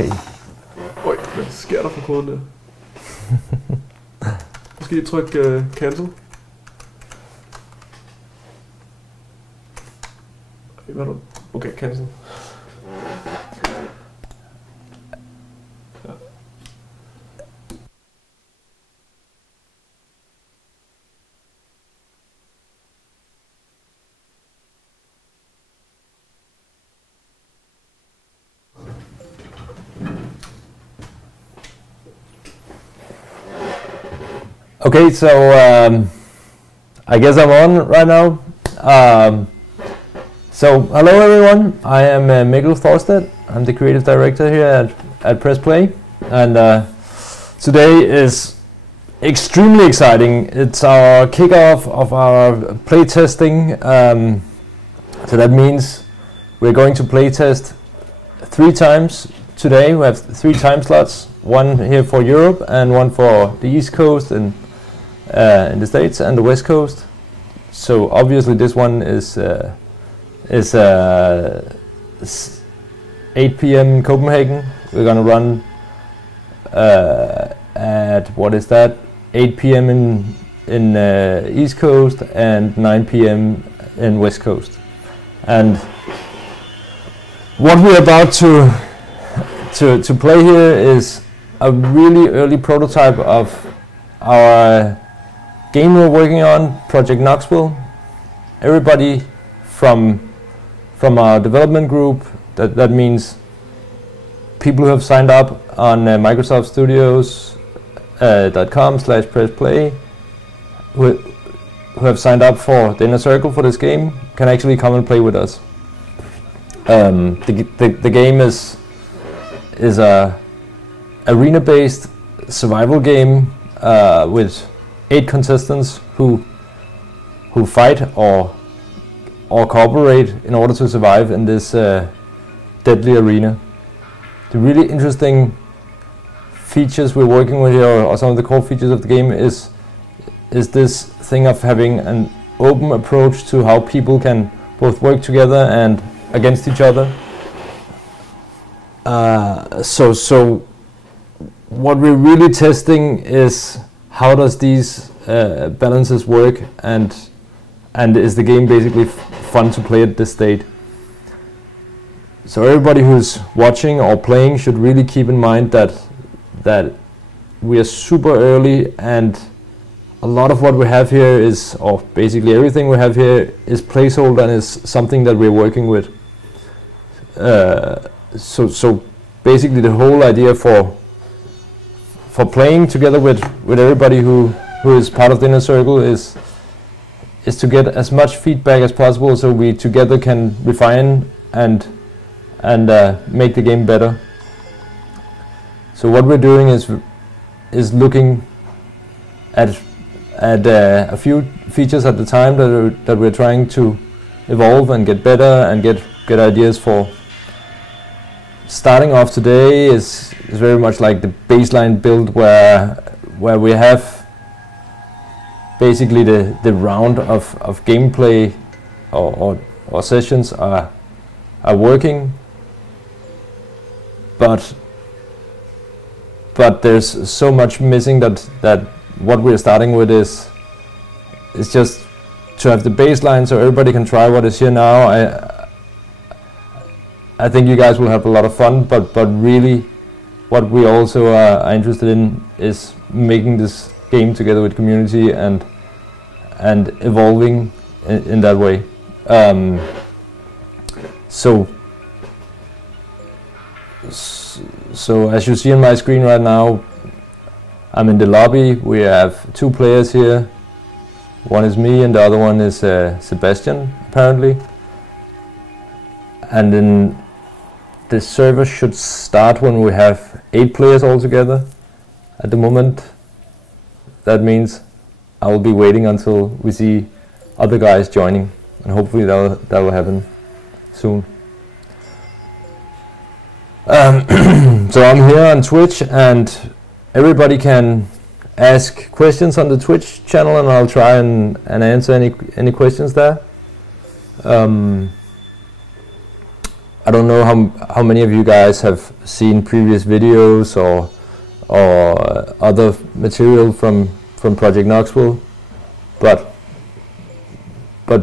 Okay. Øj, hvad sker der for koden der? Måske trykke cancel. Hvad er du? Okay, cancel. Ja. Okay, so I guess I'm on right now. So hello everyone, I am Mikkel Thorstedt. I'm the creative director here at Press Play, and today is extremely exciting. It's our kickoff of our playtesting. So that means we're going to playtest 3 times today. We have 3 time slots, one here for Europe and one for the East Coast and in the States and the West Coast. So obviously this one is 8 p.m. in Copenhagen. We're gonna run at, what is that, 8 p.m. in East Coast and 9 p.m. in West Coast. And what we're about to play here is a really early prototype of our game we're working on, Project Knoxville. Everybody from our development group, that means people who have signed up on Microsoft Studios.com/pressplay, who have signed up for the inner circle for this game, can actually come and play with us. The game is a arena-based survival game with 8 contestants who fight or cooperate in order to survive in this deadly arena. The really interesting features we're working with here, or some of the core features of the game, is this thing of having an open approach to how people can both work together and against each other. So what we're really testing is how does these balances work, and is the game basically fun to play at this state. So everybody who's watching or playing should really keep in mind that we are super early, and a lot of what we have here is, or basically everything we have here, is placeholder and is something that we're working with. So basically the whole idea for playing together with everybody who is part of the inner circle is to get as much feedback as possible, so we together can refine and make the game better. So what we're doing is looking at a few features at the time that we're trying to evolve and get better and get ideas for. Starting off today is very much like the baseline build where we have basically the round of gameplay or sessions are working, but there's so much missing that what we're starting with is just to have the baseline so everybody can try what is here now. I think you guys will have a lot of fun, but really what we also are interested in is making this game together with community and evolving in that way. So as you see on my screen right now, I'm in the lobby. We have 2 players here. One is me and the other one is Sebastian, apparently. And then the server should start when we have 8 players all together. At the moment, that means I will be waiting until we see other guys joining, and hopefully that will happen soon. So I'm here on Twitch, and everybody can ask questions on the Twitch channel, and I'll try and answer any questions there. I don't know how many of you guys have seen previous videos or other material from Project Knoxville, but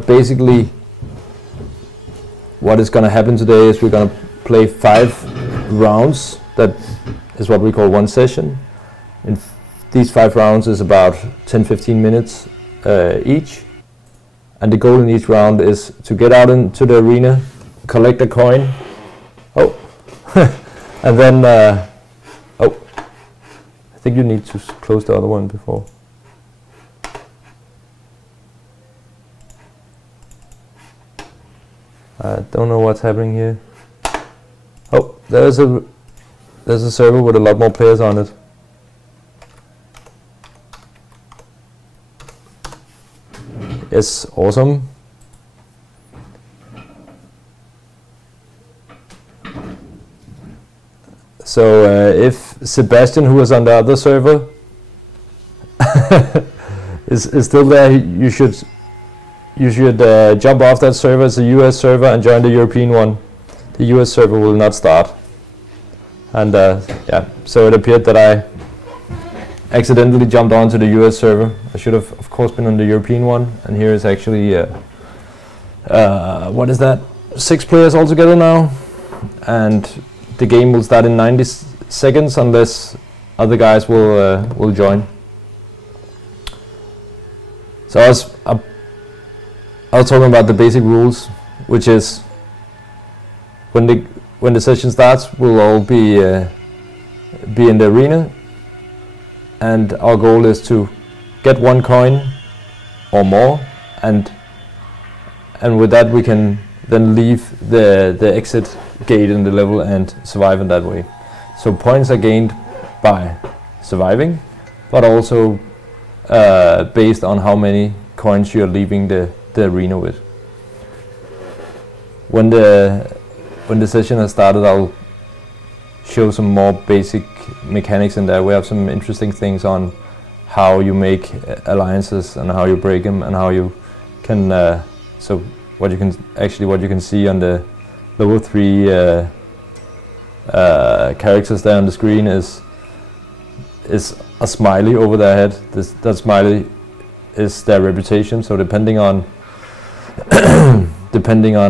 basically what is going to happen today is we're going to play 5 rounds. That is what we call one session. And these 5 rounds is about 10-15 minutes each, and the goal in each round is to get out into the arena, collect a coin, and then I think you need to close the other one before. I don't know what's happening here. Oh, there's a server with a lot more players on it. Yes, awesome. So if Sebastian, who was on the other server, is still there, you should jump off that server. It's a US server and join the European one. The US server will not start. And yeah, so it appeared that I accidentally jumped onto the US server. I should have, of course, been on the European one. And here is actually, what is that? 6 players altogether now. And the game will start in 90 seconds unless other guys will join. So I was talking about the basic rules, which is when the session starts, we'll all be in the arena, and our goal is to get 1 coin or more, and with that we can then leave the exit gate in the level and survive in that way. So points are gained by surviving, but also based on how many coins you're leaving the arena with. When the session has started, I'll show some more basic mechanics in there. We have some interesting things on how you make alliances and how you break them and how you can so what you can see on the lower 3 characters there on the screen is a smiley over their head. That smiley is their reputation, so depending on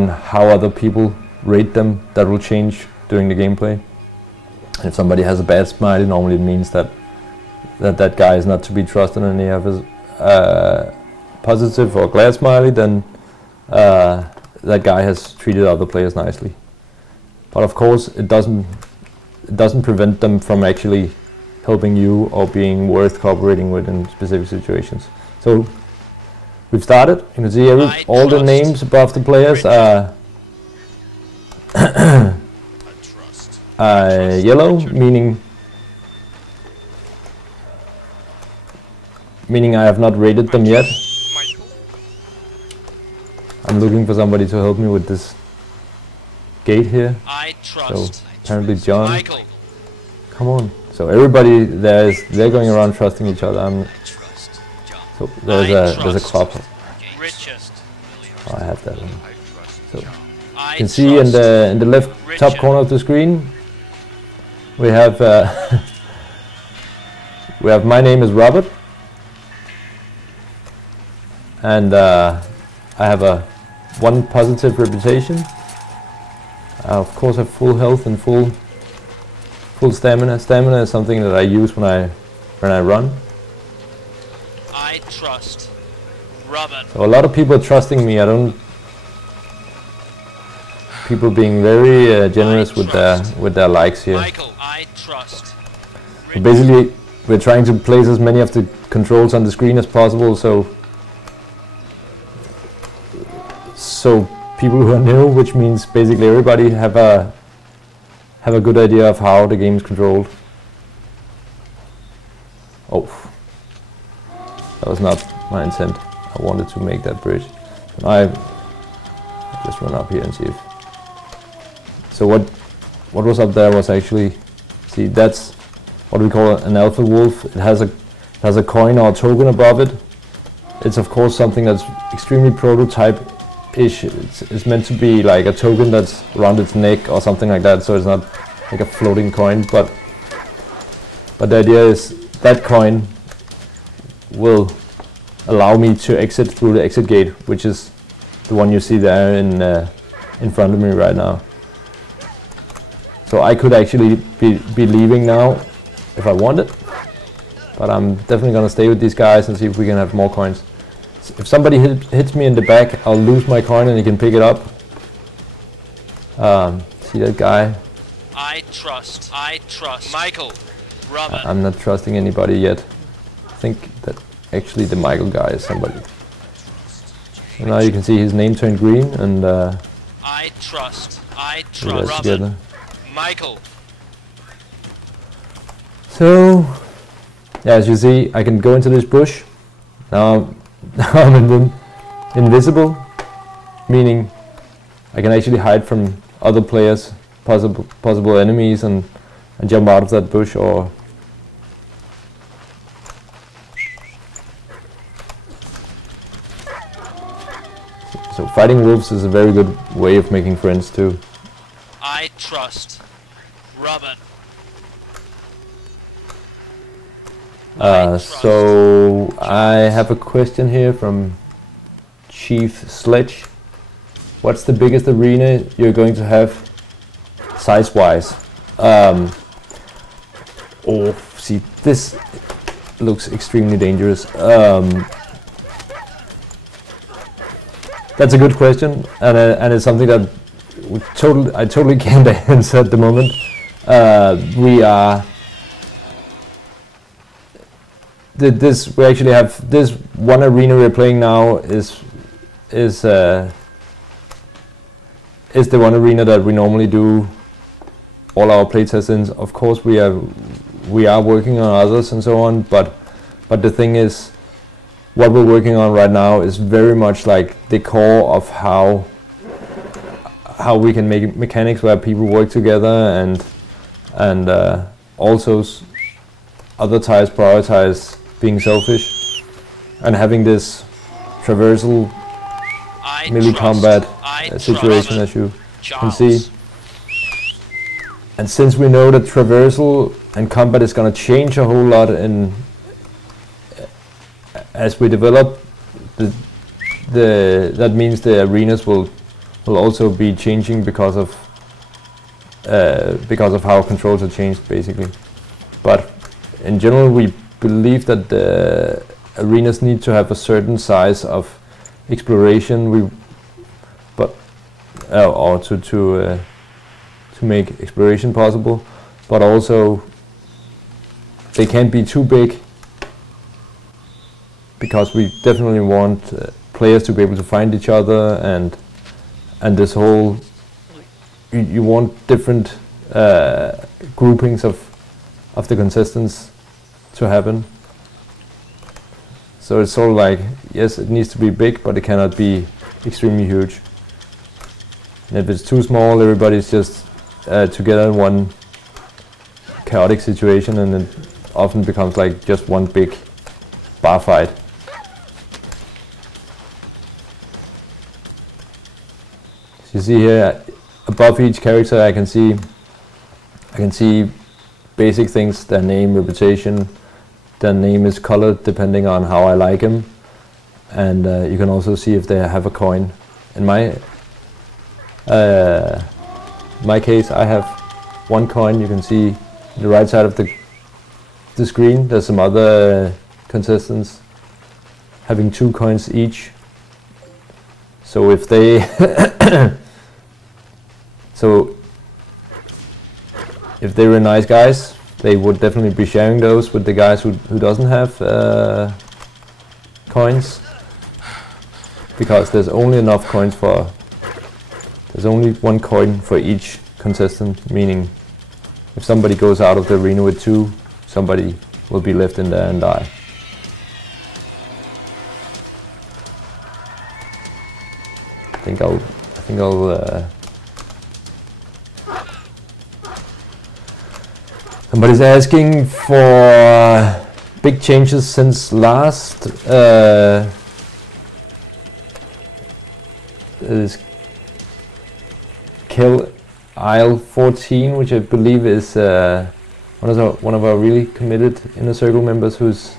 how other people rate them, that will change during the gameplay. And if somebody has a bad smiley, normally it means that guy is not to be trusted, and they have a positive or glad smiley, then that guy has treated other players nicely. But of course it doesn't prevent them from actually helping you or being worth cooperating with in specific situations. So we've started. You can see all the names above the players are yellow, meaning I have not rated them yet. I'm looking for somebody to help me with this gate here. So apparently John. Come on. So everybody they're going around trusting each other. So there's a club. Oh, I have that one. So you can see in the left top corner of the screen we have my name is Robert, and I have a 1 positive reputation. I of course have full health and full stamina. Stamina is something that I use when I run. I trust Robert. So a lot of people are trusting me. People being very generous with their likes here. Michael, I trust. So basically, we're trying to place as many of the controls on the screen as possible, so people who are new, which means basically everybody, have a good idea of how the game is controlled. Oh, that was not my intent. I wanted to make that bridge. I just run up here and see if. So what was up there was actually, see, that's what we call an alpha wolf. It has a coin or a token above it. It's of course something that's extremely prototype ish. It's meant to be like a token that's around its neck or something like that, so it's not like a floating coin. But the idea is that coin will allow me to exit through the exit gate, which is the one you see there in front of me right now. So I could actually be leaving now if I wanted, but I'm definitely gonna stay with these guys and see if we can have more coins. If somebody hits me in the back, I'll lose my coin and he can pick it up. See that guy? I trust Michael, Robin. I'm not trusting anybody yet. I think that actually the Michael guy is somebody. So now you can see his name turned green, and I trust Robin. Together. Michael. So, yeah, as you see, I can go into this bush. Now I'm invisible, meaning I can actually hide from other players, possible enemies, and jump out of that bush. Or so fighting wolves is a very good way of making friends too. I trust Robin. So I have a question here from Chief Sledge. What's the biggest arena you're going to have size-wise? Oh, see, this looks extremely dangerous. That's a good question, and it's something that I totally can't answer at the moment. We actually have this one arena we're playing now is the one arena that we normally do all our playtests in. Of course, we are working on others and so on, but the thing is, what we're working on right now is very much like the core of how we can make mechanics where people work together, and also other ties prioritize being selfish, and having this traversal melee combat situation, as you can see. And since we know that traversal and combat is going to change a whole lot as we develop, that means the arenas will also be changing because of how controls are changed, basically. But in general, we believe that the arenas need to have a certain size of exploration, or to make exploration possible, but also they can't be too big, because we definitely want players to be able to find each other, and this whole you want different groupings of the contestants to happen. So it's sort of like, yes, it needs to be big, but it cannot be extremely huge. And if it's too small, everybody's just together in one chaotic situation, and it often becomes like just one big bar fight. So you see here, above each character, I can see basic things: their name, reputation. Their name is colored depending on how I like them, and you can also see if they have a coin. In my case, I have one coin. You can see on the right side of the screen. There's some other contestants having 2 coins each. So if they if they were nice guys, they would definitely be sharing those with the guys who doesn't have coins, because there's only enough coins for, there's only 1 coin for each contestant, meaning if somebody goes out of the arena with 2, somebody will be left in there and die. I think I'll somebody's asking for big changes since last is Kill Isle 14, which I believe is one of our really committed Inner Circle members, who's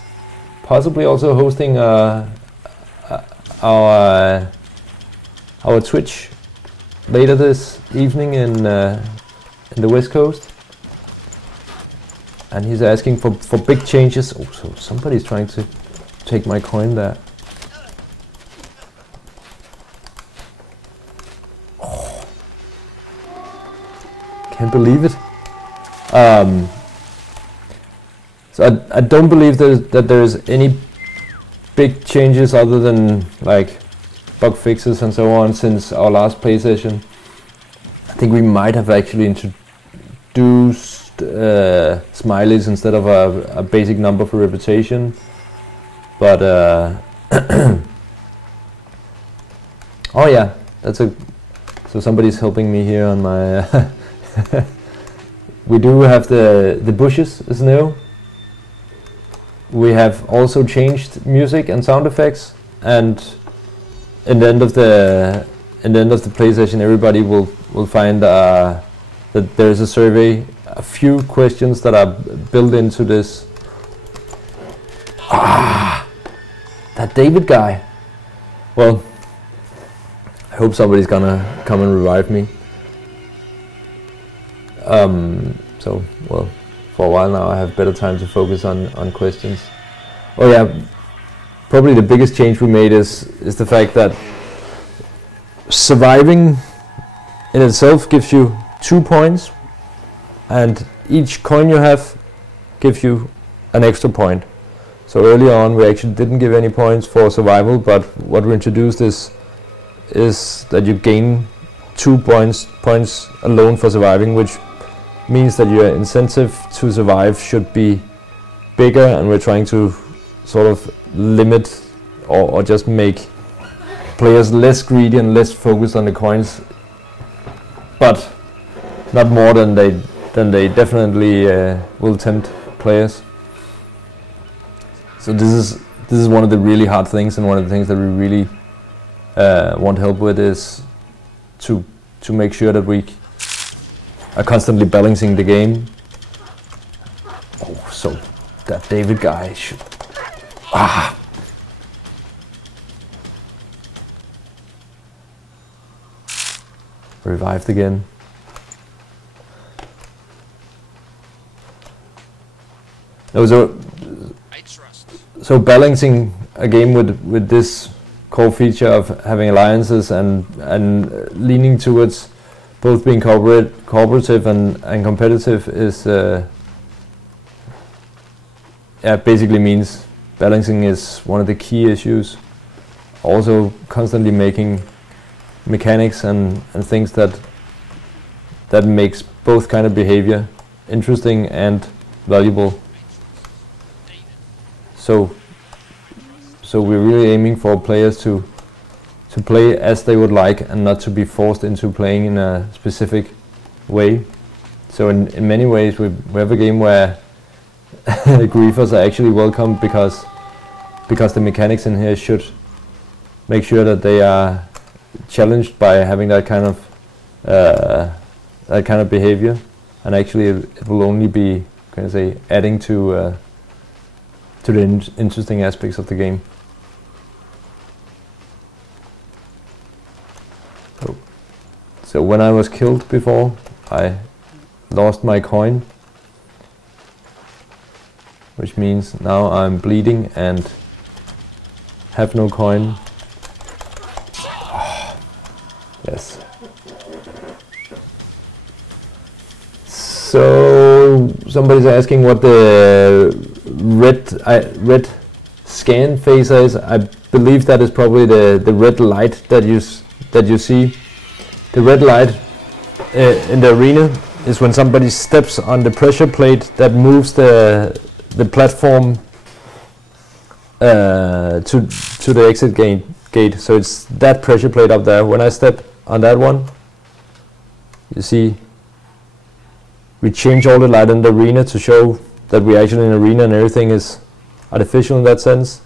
possibly also hosting our Twitch later this evening in the West Coast, and he's asking for big changes. Oh, so somebody's trying to take my coin there. Oh, can't believe it. So I don't believe that there's any big changes other than like bug fixes and so on since our last play session. I think we might have actually introduced smileys instead of a basic number for reputation, but oh yeah, so somebody's helping me here on my we do have the bushes is new. We have also changed music and sound effects, and in the end of the play session, everybody will find that there is a survey, a few questions that are built into this. That David guy. Well, I hope somebody's gonna come and revive me. So, well, for a while now I have better time to focus on questions. Oh yeah, probably the biggest change we made is the fact that surviving in itself gives you 2 points, and each coin you have gives you an extra point. So early on we actually didn't give any points for survival, but what we introduced is that you gain 2 points alone for surviving, which means that your incentive to survive should be bigger, and we're trying to sort of limit or just make players less greedy and less focused on the coins, but not more than they definitely will tempt players. So this is one of the really hard things, and one of the things that we really want help with is to make sure that we are constantly balancing the game. Oh, so that David guy should... Revived again. So balancing a game with this core feature of having alliances and leaning towards both being cooperative and competitive is basically means balancing is one of the key issues. Also constantly making mechanics and things that makes both kind of behavior interesting and valuable. So we're really aiming for players to play as they would like and not to be forced into playing in a specific way. So in many ways we have a game where griefers are actually welcome because the mechanics in here should make sure that they are challenged by having that kind of behavior, and actually it will only be, can I say, adding to the interesting aspects of the game. So when I was killed before, I lost my coin, which means now I'm bleeding and have no coin. Yes. So somebody's asking what the red scan phaser is. I believe that is probably the red light that you see. The red light in the arena is when somebody steps on the pressure plate that moves the platform to the exit gate. So it's that pressure plate up there. When I step on that one, you see we change all the light in the arena to show that we're actually in an arena and everything is artificial in that sense.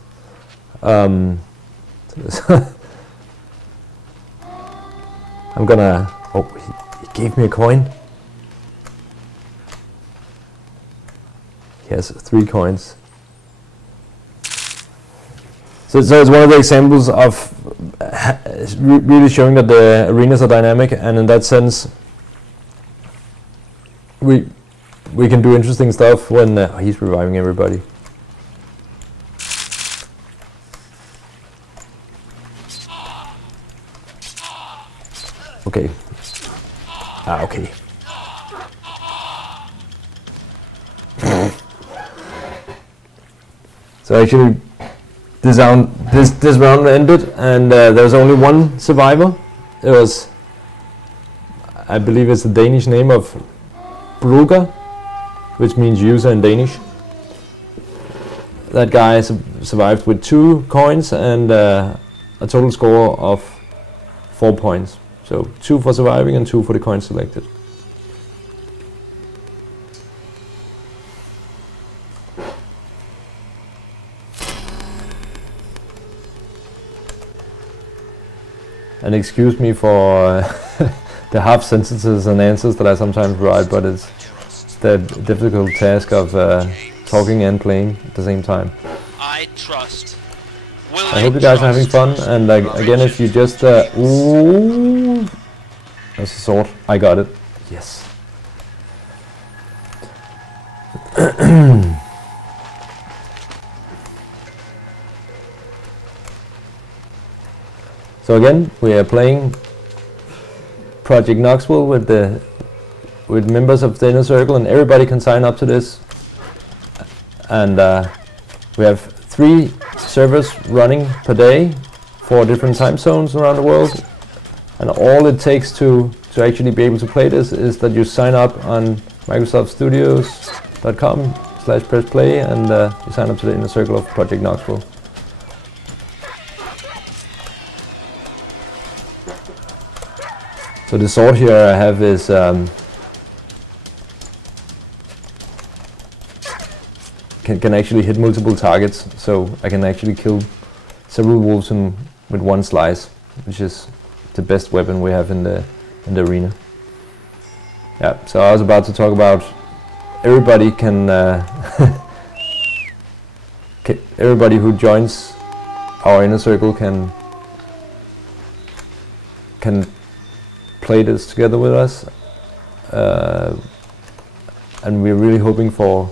I'm gonna... Oh, he gave me a coin. He has 3 coins. So it's one of the examples of really showing that the arenas are dynamic, and in that sense, we can do interesting stuff when he's reviving everybody. Okay. Okay. So actually, this round ended, and there's only one survivor. It was, I believe it's the Danish name of Bruger, which means user in Danish. That guy survived with 2 coins and a total score of 4 points. So 2 for surviving and 2 for the coins selected. And excuse me for the half sentences and answers that I sometimes write, but it's the difficult task of talking and playing at the same time. I trust. I hope you guys are having fun, and again, if you just ooh, there's a sword. I got it. Yes. So again, we are playing Project Knoxville with members of the Inner Circle, and everybody can sign up to this. And we have 3 servers running per day, 4 different time zones around the world. And all it takes to actually be able to play this is that you sign up on microsoftstudios.com/pressplay, and you sign up to the Inner Circle of Project Knoxville. So the sword here I have is can actually hit multiple targets, so I can actually kill several wolves with one slice, which is the best weapon we have in the arena. Yeah, so I was about to talk about everybody can everybody who joins our Inner Circle can play this together with us, and we're really hoping for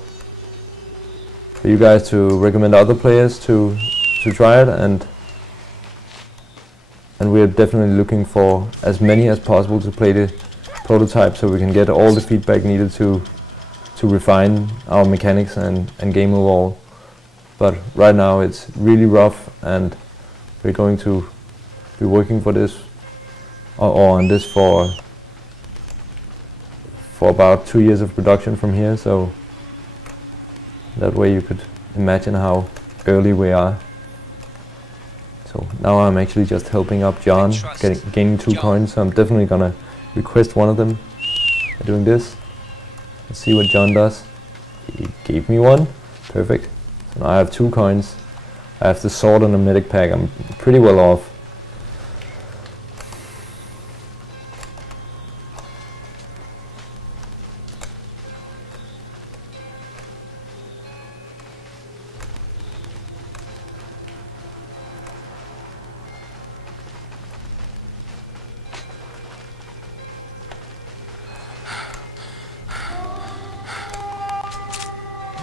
you guys to recommend other players to try it, and we're definitely looking for as many as possible to play the prototype, so we can get all the feedback needed to refine our mechanics and game overall. But right now it's really rough, and we're going to be working for this or on this for about 2 years of production from here, so that way you could imagine how early we are. So now I'm actually just helping up John, gaining 2 coins, so I'm definitely gonna request one of them by doing this. Let's see what John does. He gave me 1, perfect. So now I have 2 coins. I have the sword and the medic pack. I'm pretty well off.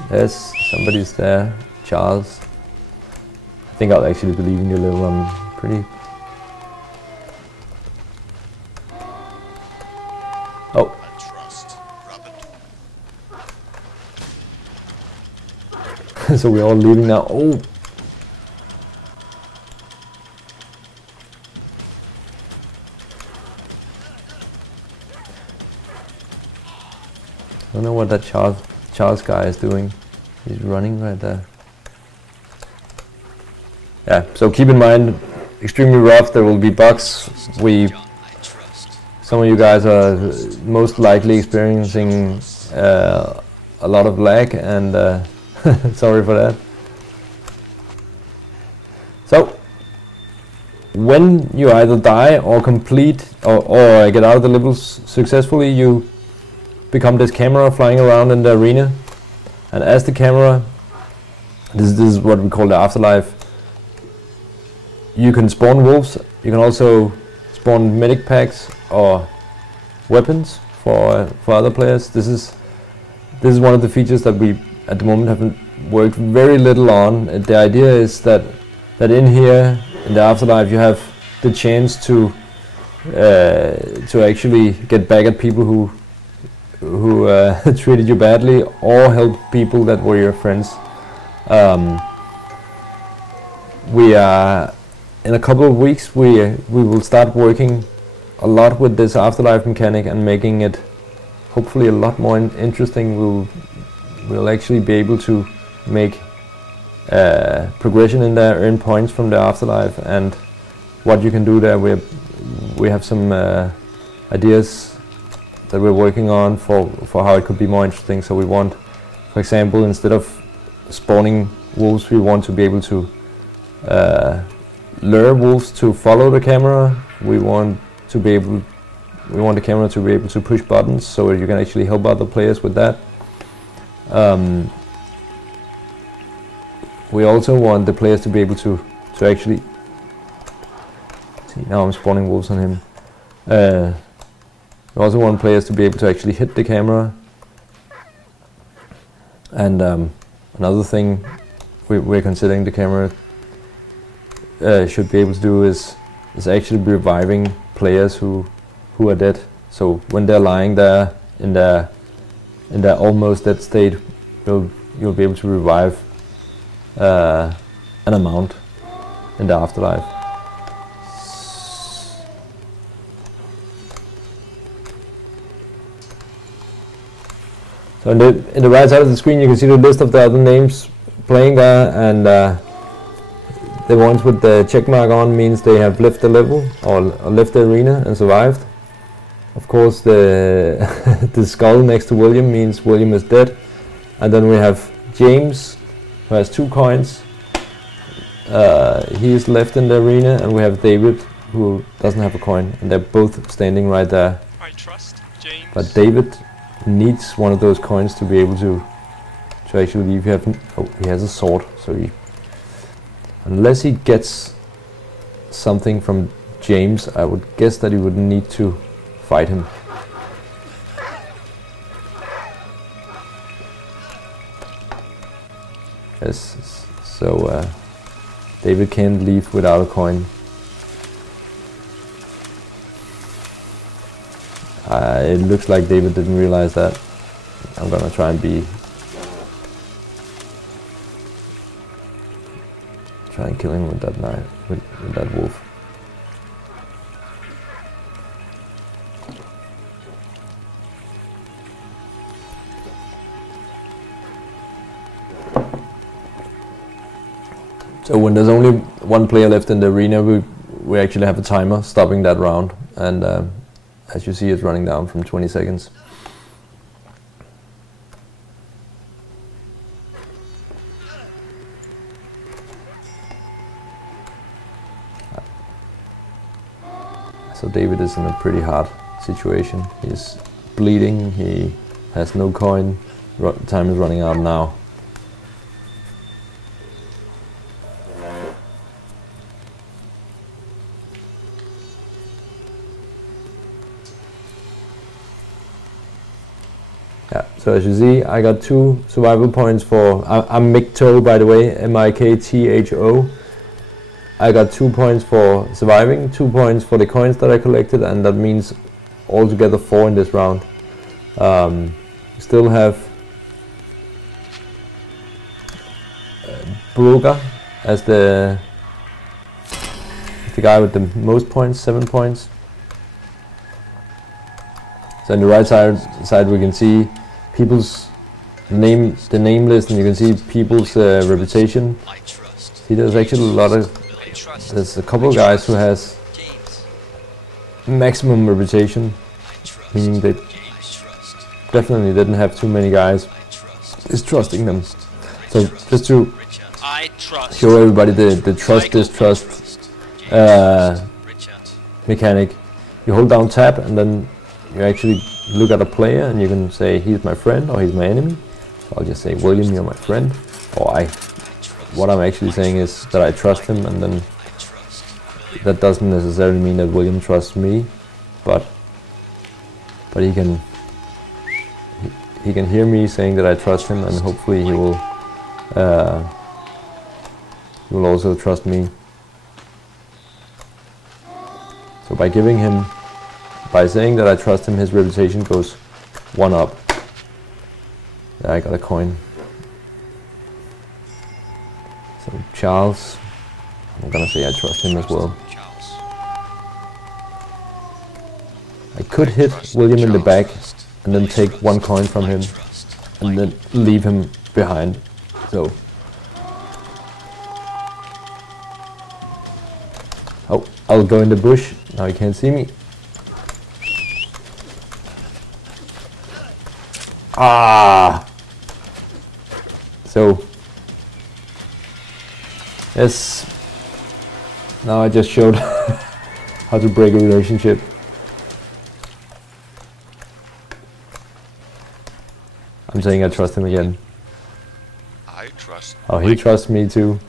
Yes, somebody's there. Charles. I think I'll actually believe in you, little. I'm pretty... Oh. So we're all leaving now. Oh! I don't know what that Charles guy is doing. He's running right there. Yeah, so keep in mind, extremely rough. There will be bugs. Some of you guys are most likely experiencing a lot of lag, and sorry for that. So when you either die or complete or get out of the levels successfully, you become this camera flying around in the arena. And as the camera, this is what we call the afterlife. You can spawn wolves. You can also spawn medic packs or weapons for other players. This is one of the features that we at the moment haven't worked very little on. The idea is that in here in the afterlife you have the chance to actually get back at people who treated you badly, or help people that were your friends. We are in a couple of weeks we will start working a lot with this afterlife mechanic and making it hopefully a lot more interesting. We'll actually be able to make progression in there, earn points from the afterlife, and what you can do there. We have some ideas that we're working on for how it could be more interesting. So we want, for example, instead of spawning wolves, we want to be able to lure wolves to follow the camera. We want the camera to be able to push buttons so you can actually help other players with that. We also want the players to be able to actually see. Now I'm spawning wolves on him. We also want players to be able to actually hit the camera. And another thing we're considering the camera should be able to do is actually reviving players who are dead. So when they're lying there in their almost dead state, you'll be able to revive an amount in the afterlife. So in the right side of the screen you can see the list of the other names playing there, and the ones with the check mark on means they have left the level or left the arena and survived. Of course the the skull next to William means William is dead. And then we have James, who has 2 coins. He is left in the arena, and we have David, who doesn't have a coin, and they're both standing right there. I trust James. But David needs one of those coins to be able to actually leave. He has a sword, so unless he gets something from James, I would guess that he would need to fight him. Yes, so David can't leave without a coin. It looks like David didn't realize that. I'm gonna try and kill him with that knife, with that wolf. So when there's only one player left in the arena, we actually have a timer stopping that round, and as you see, it's running down from 20 seconds. So David is in a pretty hard situation. He's bleeding, he has no coin, time is running out now. Yeah, so as you see, I got 2 survival points for, I'm Mikto by the way, M-I-K-T-H-O. I got 2 points for surviving, 2 points for the coins that I collected, and that means altogether 4 in this round. Still have Broga as the guy with the most points, 7 points. So on the right side we can see people's name, the name list, and you can see people's reputation. See, there's actually a lot of, there's a couple of guys who has maximum reputation, meaning they definitely didn't have too many guys distrusting them. So just to show everybody the trust distrust mechanic. You hold down tab and then you actually look at a player and you can say he's my friend or he's my enemy. So I'll just say William, you're my friend, or what I'm actually saying is that I trust him, and then that doesn't necessarily mean that William trusts me, but he can hear me saying that I trust him, and hopefully he will also trust me. So by saying that I trust him, his reputation goes 1 up. There, I got a coin. So Charles, I'm gonna say I trust him as well. I could hit William in the back and then take 1 coin from him and then leave him behind. So, oh, I'll go in the bush. Now he can't see me. Ah! So, yes, now I just showed how to break a relationship. I'm saying I trust him again. I trust. Oh, he trusts me too.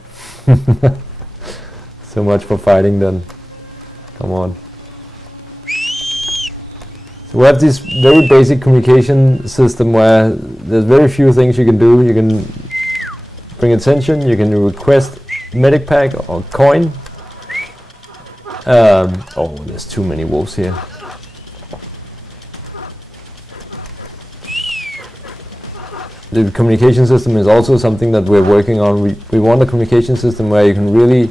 So much for fighting then. Come on. So we have this very basic communication system where there's very few things you can do. You can bring attention, you can request medic pack or coin. Oh, there's too many wolves here. The communication system is also something that we're working on. We want a communication system where you can really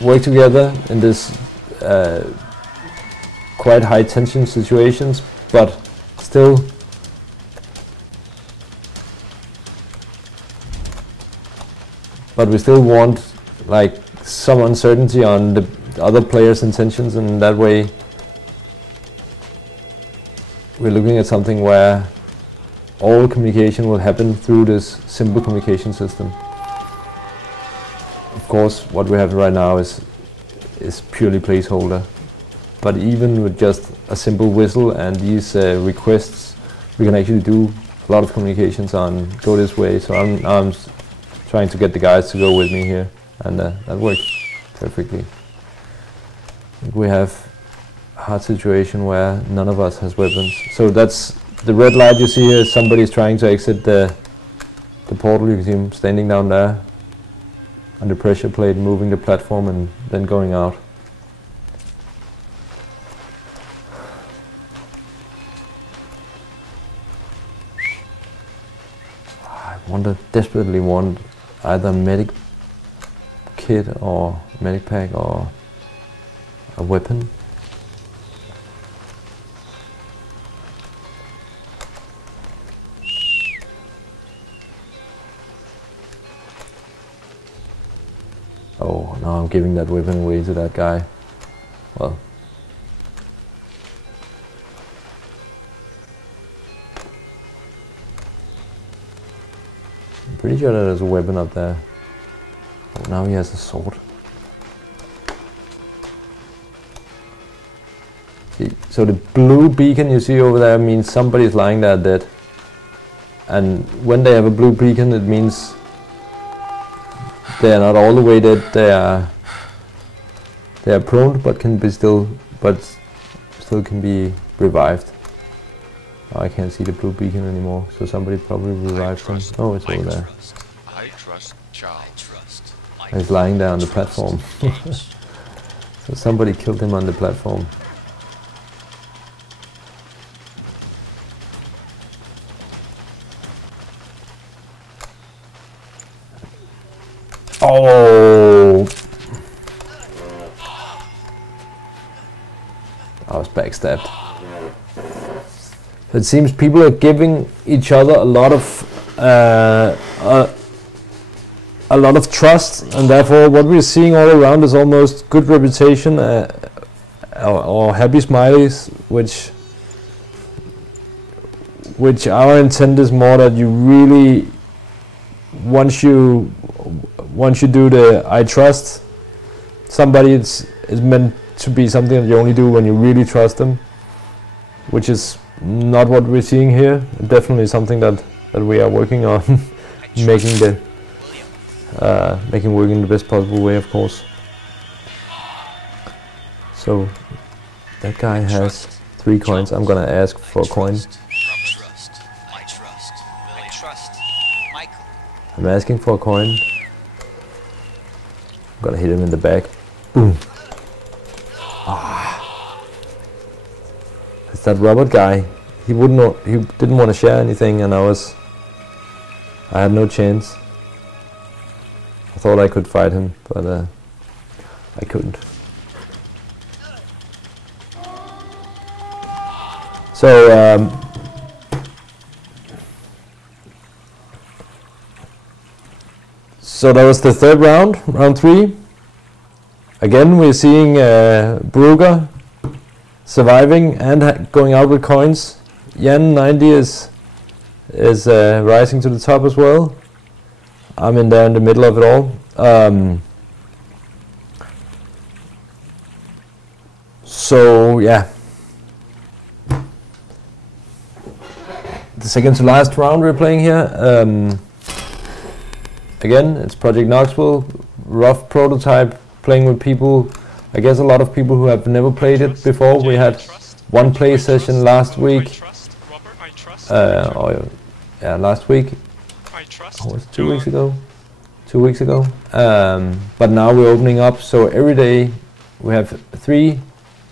work together in this quite high tension situations, but still we still want like some uncertainty on the other player's intentions, and that way we're looking at something where all communication will happen through this simple communication system. Of course, what we have right now is purely placeholder, but even with just a simple whistle and these requests, we can actually do a lot of communications on go this way. So I'm trying to get the guys to go with me here, and that works perfectly. I think we have a hard situation where none of us has weapons. So that's the red light you see here. Somebody's trying to exit the portal. You can see him standing down there under pressure plate, moving the platform and then going out. Desperately want either a medic kit or medic pack or a weapon. Oh, now I'm giving that weapon away to that guy. Well, I'm pretty sure that there's a weapon up there. Oh, now he has a sword. See, so the blue beacon you see over there means somebody's lying there dead. And when they have a blue beacon, it means they are not all the way dead. They are prone, but still can be revived. Oh, I can't see the blue beacon anymore, so somebody probably revived him. Oh, it's over there. I trust Charles. He's lying there on the platform. So somebody killed him on the platform. Oh! I was backstabbed. It seems people are giving each other a lot of trust, and therefore what we're seeing all around is almost good reputation or happy smileys, which our intent is more that you really, once you do the I trust, somebody is meant to be something that you only do when you really trust them, which is not what we're seeing here. Definitely something that we are working on making work in the best possible way, of course. So that guy has 3 coins. I'm gonna ask for a coin. I'm asking for a coin. I'm gonna hit him in the back. Boom. It's that Robert guy. He didn't want to share anything, and I had no chance. I thought I could fight him, but I couldn't. So so that was the third round, round 3. Again, we're seeing Brugger surviving and going out with coins. Jan 90 is rising to the top as well. I'm in there in the middle of it all. So yeah, the second to last round we're playing here. Again, it's Project Knoxville, rough prototype, playing with people. I guess a lot of people who have never played it before. We had one play session last week. Last week. Oh, was it 2 weeks ago? 2 weeks ago. But now we're opening up, so every day we have 3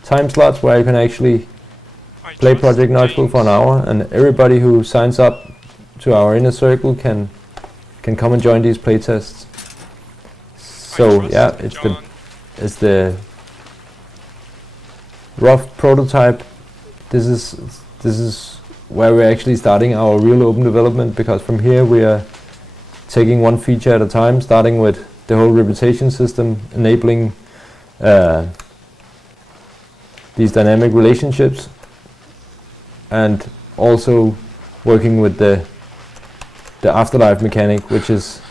time slots where you can actually play Project Knoxville for an hour, and everybody who signs up to our inner circle can come and join these playtests. So yeah, it's the rough prototype. This is where we're actually starting our real open development, because from here we are taking one feature at a time, starting with the whole reputation system, enabling these dynamic relationships, and also working with the afterlife mechanic, which is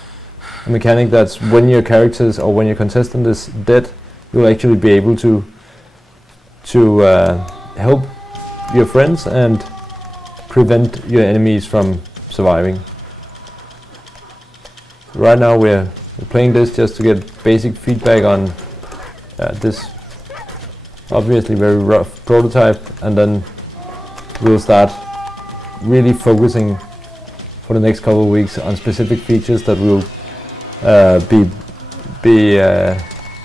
a mechanic that's when your characters or when your contestant is dead, you'll actually be able to help your friends and prevent your enemies from surviving. Right now we're playing this just to get basic feedback on this obviously very rough prototype, and then we'll start really focusing for the next couple of weeks on specific features that we'll be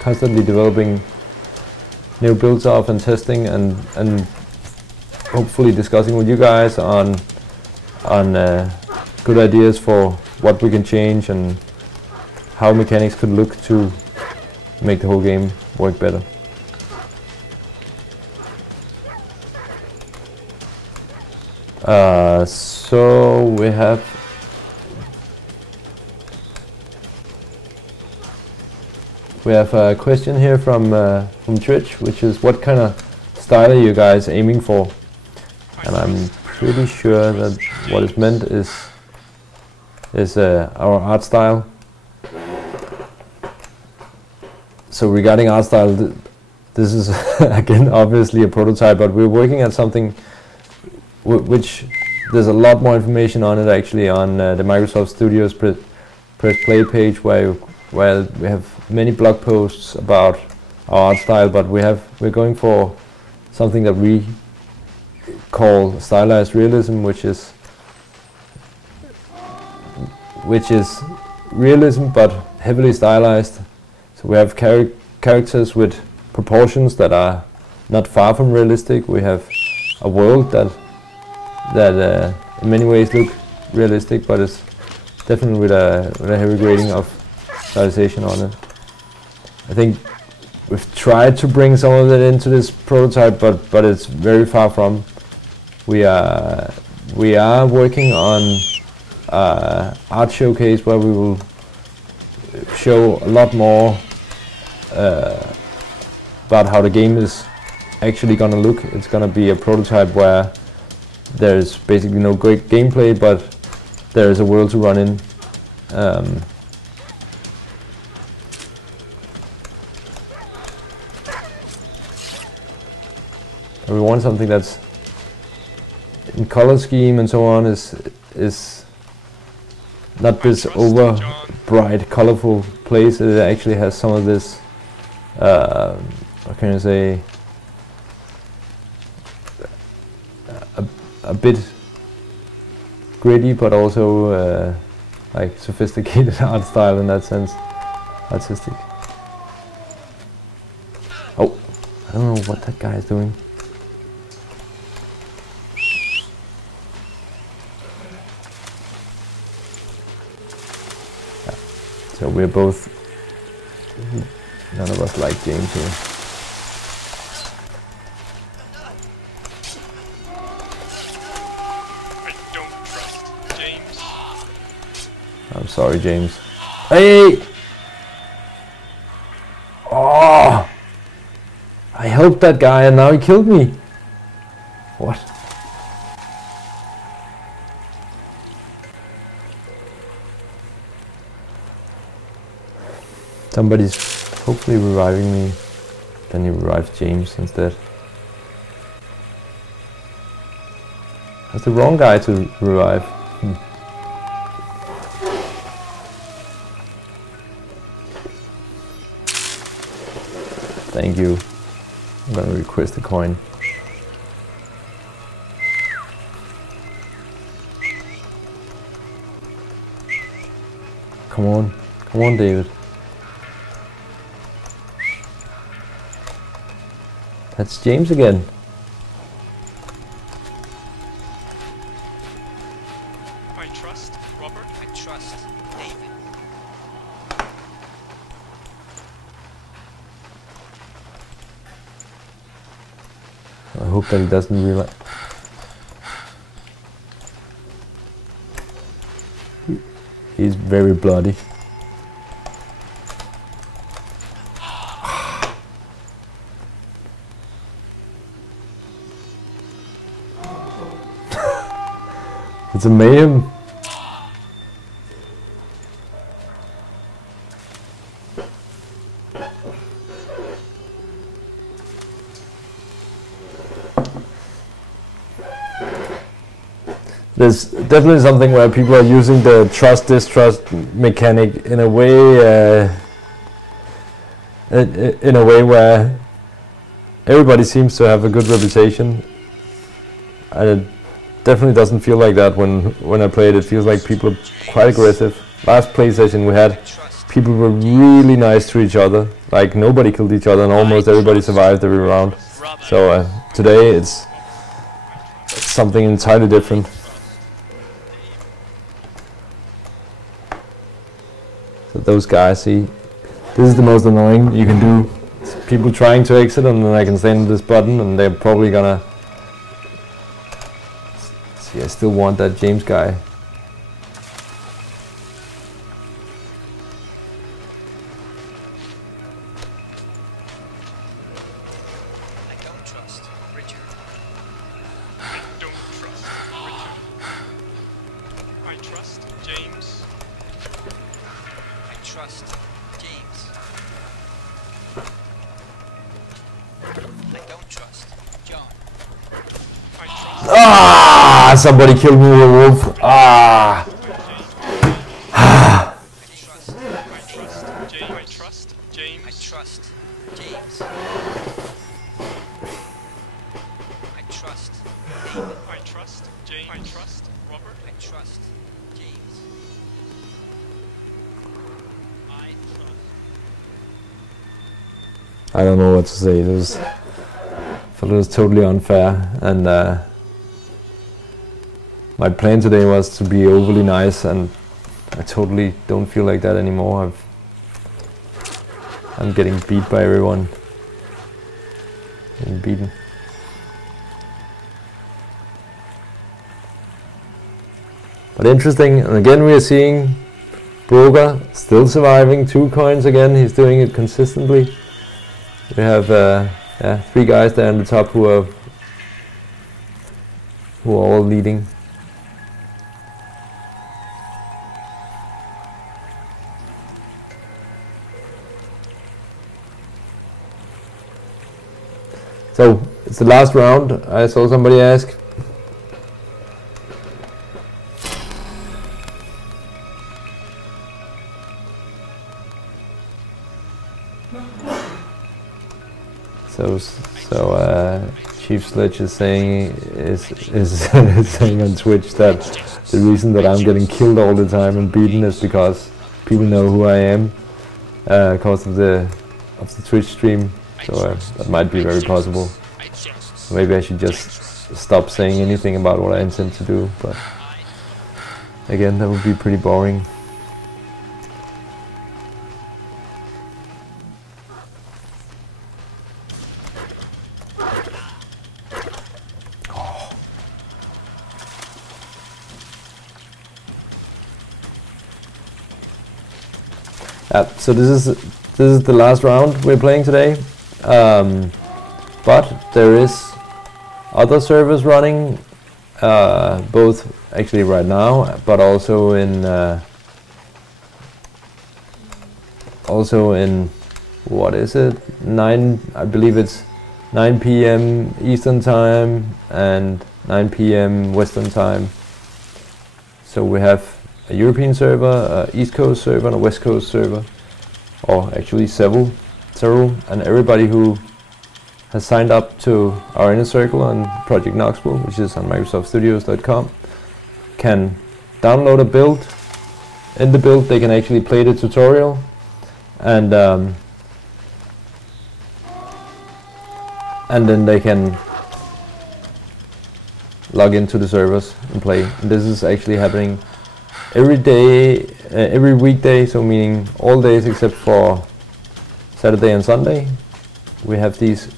constantly developing new builds of and testing, and hopefully discussing with you guys on good ideas for what we can change and how mechanics could look to make the whole game work better. So we have a question here from Twitch, which is, what kind of style are you guys aiming for? And I'm pretty sure that what is meant is our art style. So regarding art style, this is again obviously a prototype, but we're working at something which there's a lot more information on it actually on the Microsoft Studios Press Play page, where we have many blog posts about our art style, but we're going for something that we call stylized realism, which is realism but heavily stylized. So we have characters with proportions that are not far from realistic. We have a world that in many ways look realistic, but it's definitely with a heavy grading of stylization on it. I think we've tried to bring some of that into this prototype, but it's very far from. We are working on art showcase where we will show a lot more about how the game is actually gonna look. It's gonna be a prototype where there's basically no great gameplay, but there is a world to run in. We want something that's in color scheme and so on, is not this over bright, colorful place. It actually has some of this, what can I say, a bit gritty, but also like sophisticated art style in that sense, artistic. Oh, I don't know what that guy is doing. Yeah. So we're both, none of us like James here. I'm sorry, James. Hey! Oh! I helped that guy and now he killed me. What? Somebody's hopefully reviving me. Then he revives James instead. That's the wrong guy to revive. Thank you. I'm gonna request a coin. Come on, David. That's James again. I trust Robert. I trust David. I hope that he doesn't realize. He's very bloody. It's a mayhem. There's definitely something where people are using the trust-distrust mechanic in a way, in a way where everybody seems to have a good reputation, and it definitely doesn't feel like that when I play it. It feels like people are quite aggressive. Last play session we had, people were really nice to each other. Like nobody killed each other, and almost everybody survived every round. So today it's something entirely different. So those guys, see, this is the most annoying you can do. It's people trying to exit, and then I can send this button, and they're probably gonna. See, I still want that James guy. I don't trust Richard. I don't trust Richard. I trust James. I trust James. I don't trust John. I trust. Ah! Somebody killed me with a wolf. Ah! I trust James. I trust James. I trust James. I trust David. I trust James. I trust Robert. I trust James. I trust. I don't know what to say. I felt it was totally unfair, and my plan today was to be overly nice, and I totally don't feel like that anymore. I'm getting beat by everyone. Getting beaten. But interesting, and again we are seeing Broker still surviving, 2 coins again. He's doing it consistently. We have 3 guys there on the top who are all leading. So It's the last round. I saw somebody ask. So Chief Sledge is saying saying on Twitch that the reason that I'm getting killed all the time and beaten is because people know who I am because of the Twitch stream. So that might be very possible. Maybe I should just stop saying anything about what I intend to do, but again, that would be pretty boring. So this is the last round we're playing today, but there is other servers running, both actually right now, but also in what is it? I believe it's 9 p.m. Eastern time and 9 p.m. Western time. So we have a European server, a East Coast server, and a West Coast server, or actually several, and everybody who has signed up to our inner circle on Project Knoxville, which is on microsoftstudios.com, can download a build. In the build they can actually play the tutorial, and then they can log into the servers and play. And this is actually happening every day, every weekday, so meaning all days except for Saturday and Sunday. We have these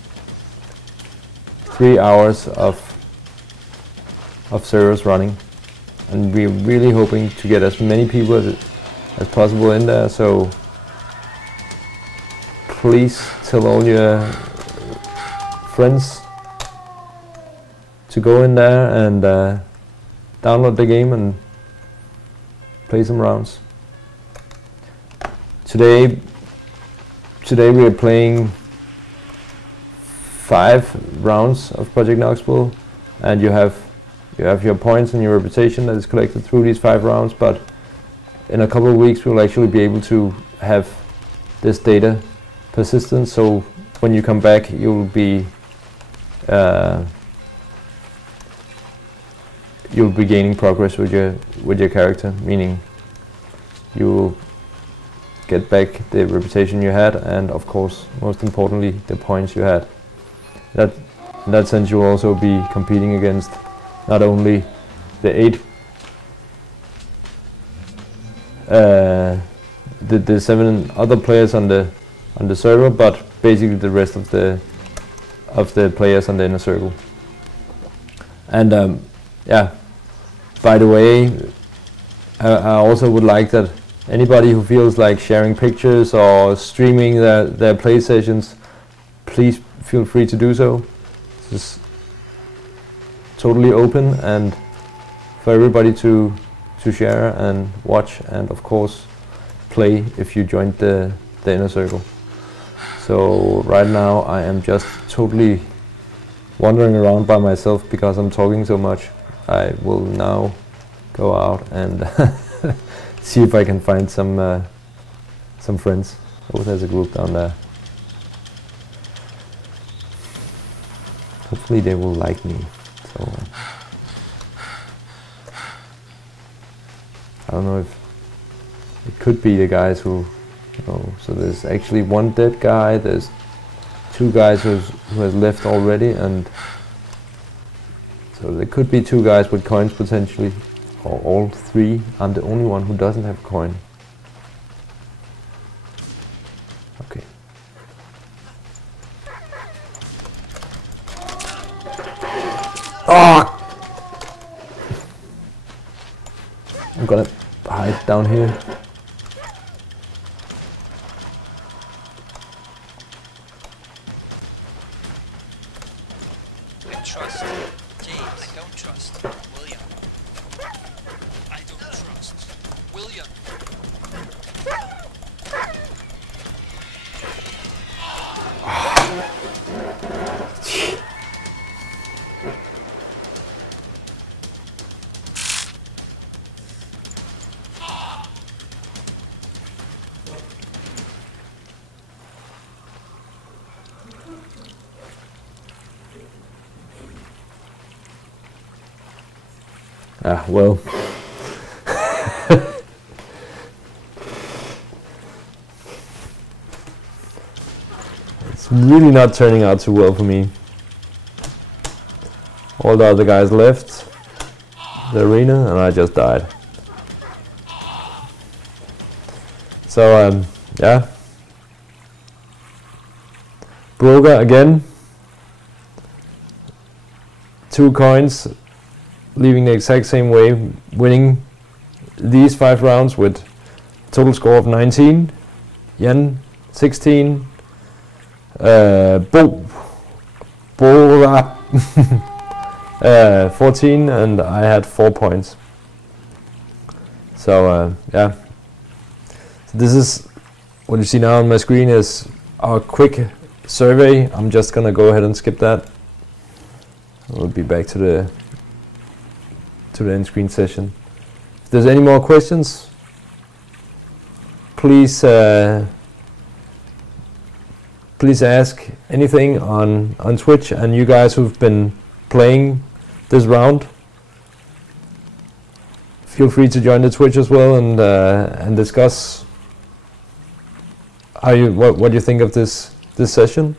3 hours of servers running, and we're really hoping to get as many people as possible in there. So please tell all your friends to go in there and download the game and play some rounds. Today we are playing 5 rounds of Project Knoxville, and you have your points and your reputation that is collected through these 5 rounds. But in a couple of weeks we'll actually be able to have this data persistent, so when you come back you'll be gaining progress with your character, meaning you will get back the reputation you had, and of course most importantly the points you had. In that sense you'll also be competing against not only the 7 other players on the server, but basically the rest of the players on the inner circle. And yeah, by the way, I also would like that anybody who feels like sharing pictures or streaming their play sessions, please feel free to do so. This is totally open and for everybody to share and watch, and of course play if you joined the inner circle. So right now I am just totally wandering around by myself because I'm talking so much. I will now go out and see if I can find some friends. Oh, there's a group down there. Hopefully they will like me. So I don't know if it could be the guys who, so there's actually 1 dead guy, there's 2 guys who has left already, and so there could be 2 guys with coins potentially, or all 3. I'm the only one who doesn't have a coin. Okay. Oh! I'm gonna hide down here. I trust James. I don't trust William. I don't trust William. Ah, well. It's really not turning out too well for me. All the other guys left the arena and I just died. So, yeah. Broker again. 2 coins, leaving the exact same way, winning these 5 rounds with total score of 19. Yen 16. Bo 14, and I had 4 points. So yeah. So this is what you see now on my screen is our quick survey. I'm just gonna go ahead and skip that. We'll be back to the end screen session. If there's any more questions, please please ask anything on Twitch, and you guys who've been playing this round, feel free to join the Twitch as well and discuss how what you think of this session.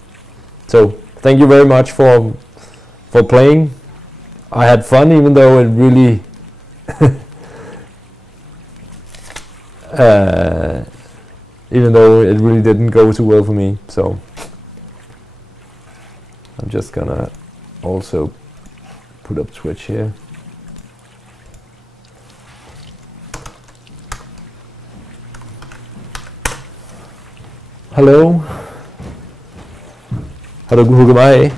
So thank you very much for playing. I had fun, even though it really even though it really didn't go too well for me. So I'm just gonna also put up Twitch here. Hallo. Har du hugget mig af?